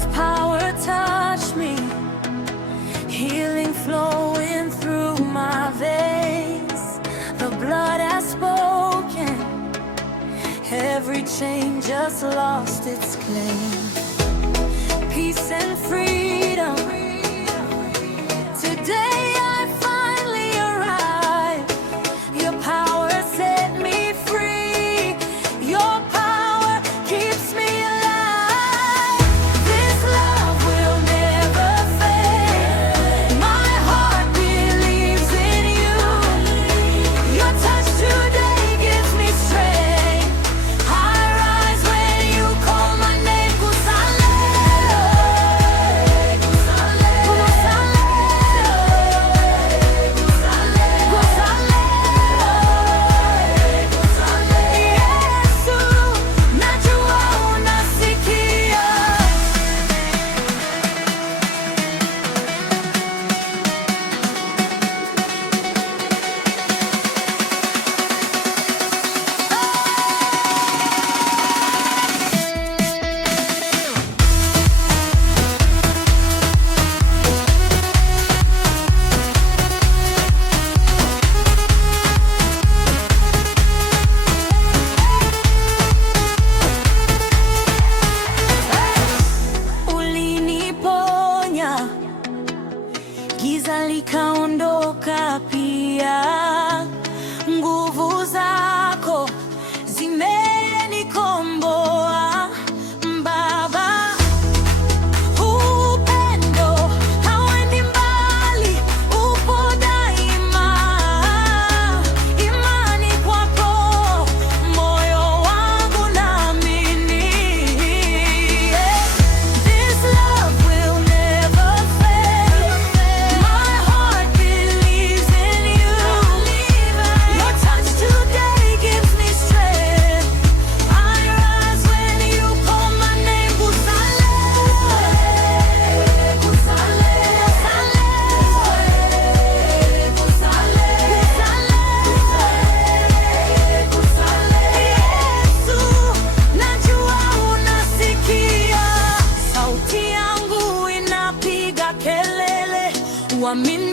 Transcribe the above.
His power touched me, healing flowing through my veins. The blood has spoken, every chain just lost its claim. Peace and freedom, today I finally arrived. Your power set me free, your power keeps me alive. This love will never fade, my heart believes in you. Your touch today gives me strength, I rise when you call my name. Kusale, kusale, kusale, kusale, Yesu, najua unasikia. Uliniponya, giza likaondoka pia. Nguvu zako zimenikomboa Baba. Upendo hauendi mbali, upo daima. Imani kwako, moyo wangu naamini. This love will never fade, my heart believes in you. Your touch today gives me strength, I rise when you call my name. Kusale, kusale, kusale, kusale, Yesu, najua unasikia. Sauti yangu inapiga kelele, uamini